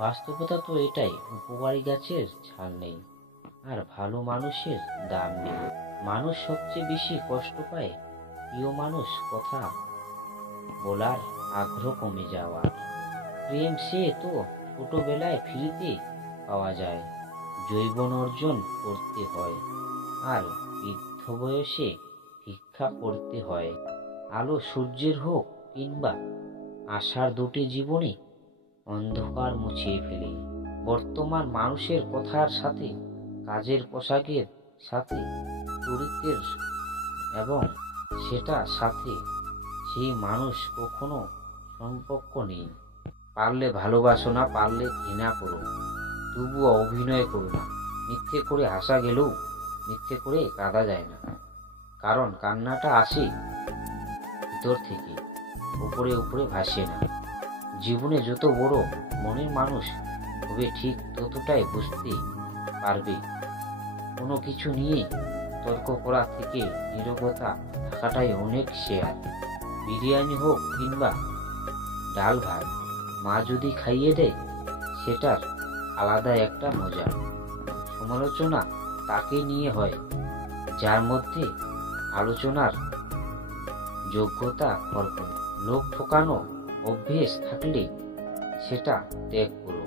বাস্তবতা তো এটাই, উপকারী গাছের ছাড় নেই, আর ভালো মানুষের দাম নেই। মানুষ সবচেয়ে বেশি কষ্ট পায় প্রিয় মানুষ কথা বলার আগ্রহ কমে যাওয়ার। প্রেম সে তো ছোটবেলায় ফ্রিতে পাওয়া যায়, জৈবন অর্জন করতে হয়, আর বৃদ্ধ বয়সে ভিক্ষা করতে হয়। আলো সূর্যের হোক কিংবা আশার দুটি জীবনে অন্ধকার মুছিয়ে ফেলে। বর্তমান মানুষের কথার সাথে, কাজের পোশাকের সাথে, চরিত্রের এবং সেটা সাথে সেই মানুষ কখনো সম্পর্ক নেই। পারলে ভালোবাসো না, পারলে ঘৃণা করো, তবুও অভিনয় করো না। মিথ্যে করে হাসা গেলেও মিথ্যে করে কাঁদা যায় না, কারণ কান্নাটা আসে ভিতর থেকে, উপরে উপরে ভাসে না। জীবনে যত বড় মনের মানুষ হবে ঠিক ততটাই বুঝতে পারবে কোনো কিছু নিয়ে তর্ক করা থেকে নীরবতা থাকাটাই অনেক শেয়ার। বিরিয়ানি হোক কিংবা ডাল ভাত, মা যদি খাইয়ে দেয় সেটার আলাদা একটা মজা। সমালোচনা তাকে নিয়ে হয় যার মধ্যে আলোচনার যোগ্যতা অর্পণ। লোক ঠকানো অভ্যেস থাকলে সেটা ত্যাগ করো,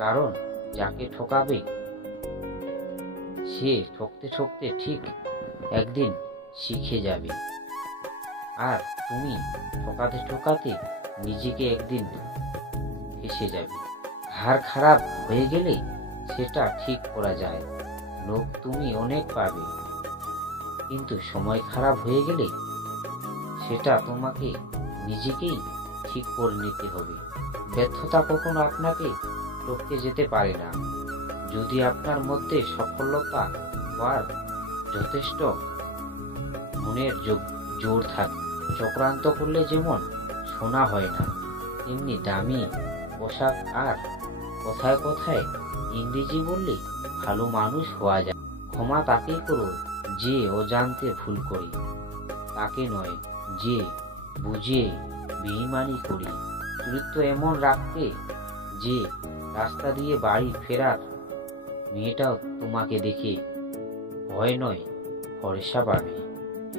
কারণ যাকে ঠকাবে সে ঠকতে ঠকতে ঠিক একদিন শিখে যাবে, আর তুমি ঠকাতে ঠকাতে নিজেকে একদিন ফেঁসে যাবে। হার খারাপ হয়ে গেলে সেটা ঠিক করা যায়। লোক তুমি অনেক পাবে, কিন্তু সময় খারাপ হয়ে গেলে সেটা তোমাকে নিজেকেই ঠিক করে নিতে হবে। ব্যর্থতা কখনো আপনাকে টপকে যেতে পারে না, যদি আপনার মধ্যে সফলতা পাওয়ার যথেষ্ট মনের জোর থাকে। চক্রান্ত করলে যেমন শোনা হয় না, তেমনি দামি পোশাক আর কথায় কথায় ইংরেজি বললে ভালো মানুষ হওয়া যায়। ক্ষমা তাকেই করো যে অজান্তে ভুল করি, তাকে নয় যে বুঝে বেঈমানি করি। চরিত্র এমন রাখতে যে রাস্তা দিয়ে বাড়ি ফেরার মেয়েটাও তোমাকে দেখে ভয় নয় ভরসা পাবে।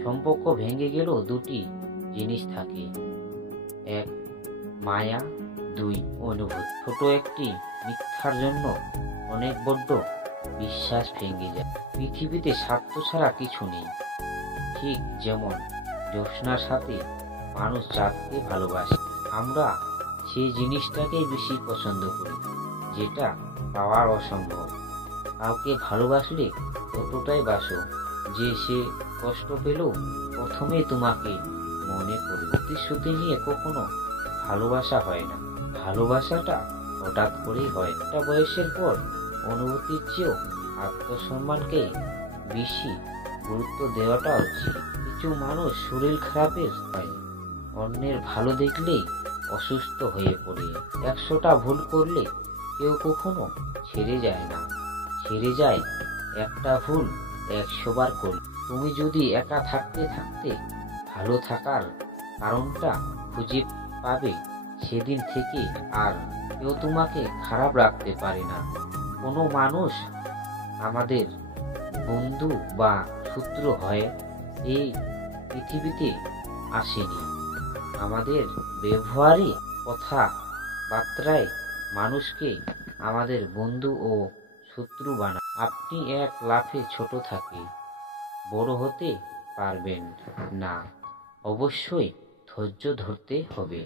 সম্পর্ক ভেঙে গেলেও দুটি জিনিস থাকে, এক মায়া, দুই অনুভূতি। ছোট একটি মিথ্যার জন্য অনেক বড্ড বিশ্বাস ভেঙে যায়। পৃথিবীতে স্বার্থ ছাড়া কিছু নেই, ঠিক যেমন জ্যোৎস্নার সাথে মানুষ চাঁদকে ভালোবাসে। আমরা সেই জিনিসটাকেই বেশি পছন্দ করি যেটা পাওয়ার অসম্ভব। কাউকে ভালোবাসলে ততটাই বাসো যে সে কষ্ট পেলেও প্রথমেই তোমাকে মনে পড়ে। প্রতিশ্রুতি নিয়ে কখনো ভালোবাসা হয় না, ভালোবাসাটা হঠাৎ করেই হয়। একটা বয়সের পর অনুভূতির চেয়েও আত্মসম্মানকে বেশি গুরুত্ব দেওয়াটা উচিত। কিছু মানুষ শরীর খারাপের হয়, অন্যের ভালো দেখলেই অসুস্থ হয়ে পড়ে। 100টা ভুল করলে কেউ কখনো ছেড়ে যায় না, ছেড়ে যায় একটা ভুল 100 বার করলে। তুমি যদি একা থাকতে থাকতে ভালো থাকার কারণটা খুঁজে পাবে, সেদিন থেকে আর কেউ তোমাকে খারাপ রাখতে পারে না। কোনো মানুষ আমাদের বন্ধু বা শত্রু হয়ে এই পৃথিবীতে আসেনি, আমাদের ব্যবহারে কথাবার্তায় মানুষকে আমাদের বন্ধু ও শত্রু বানায়। আপনি এক লাফে ছোট থাকে বড় হতে পারবেন না, অবশ্যই ধৈর্য ধরতে হবে।